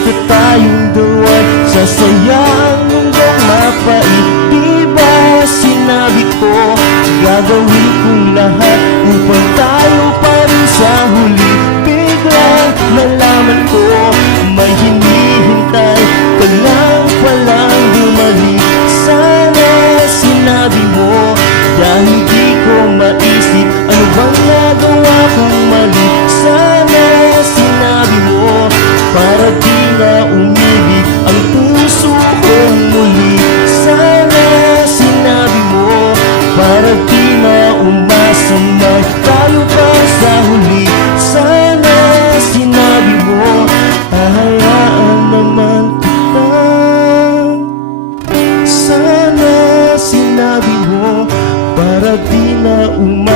basta tayong dalawa sasayang hanggang mapait. Diba sinabi ko, gagawin kong lahat upang tayo pa rin sa huli. Biglang nalaman ko, may hinihintay ka lang palang bumalik. Sana sinabi mo, dahil di ko maisip ano bang nagawa kong mali. Sana sinabi mo, para di na umibig ang puso kong muli. Sana sinabi mo, para di na umasa man tayo pa sa huli. Sana sinabi mo, hahayaan naman kita. Sana sinabi mo, para di na umasa